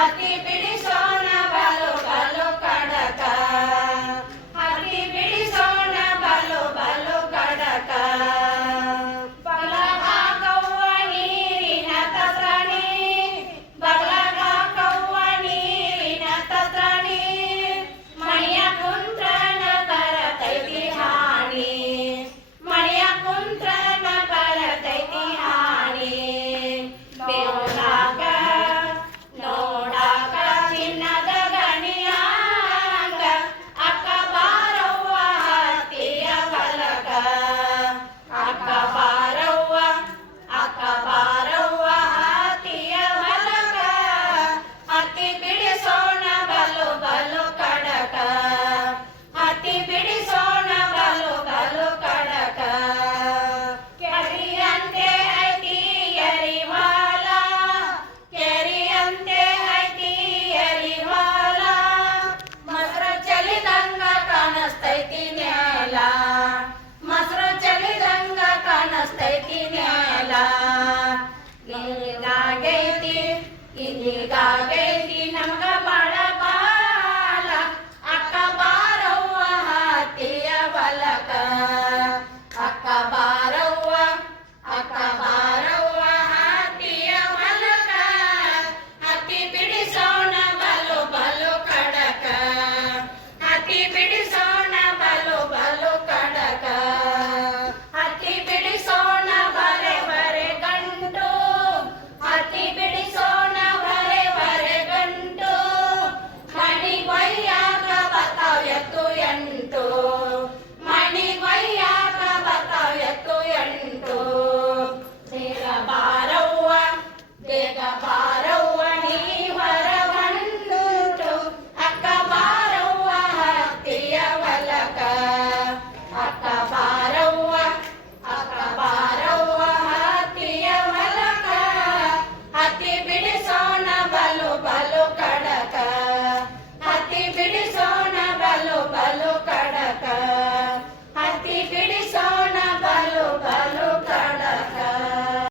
Happy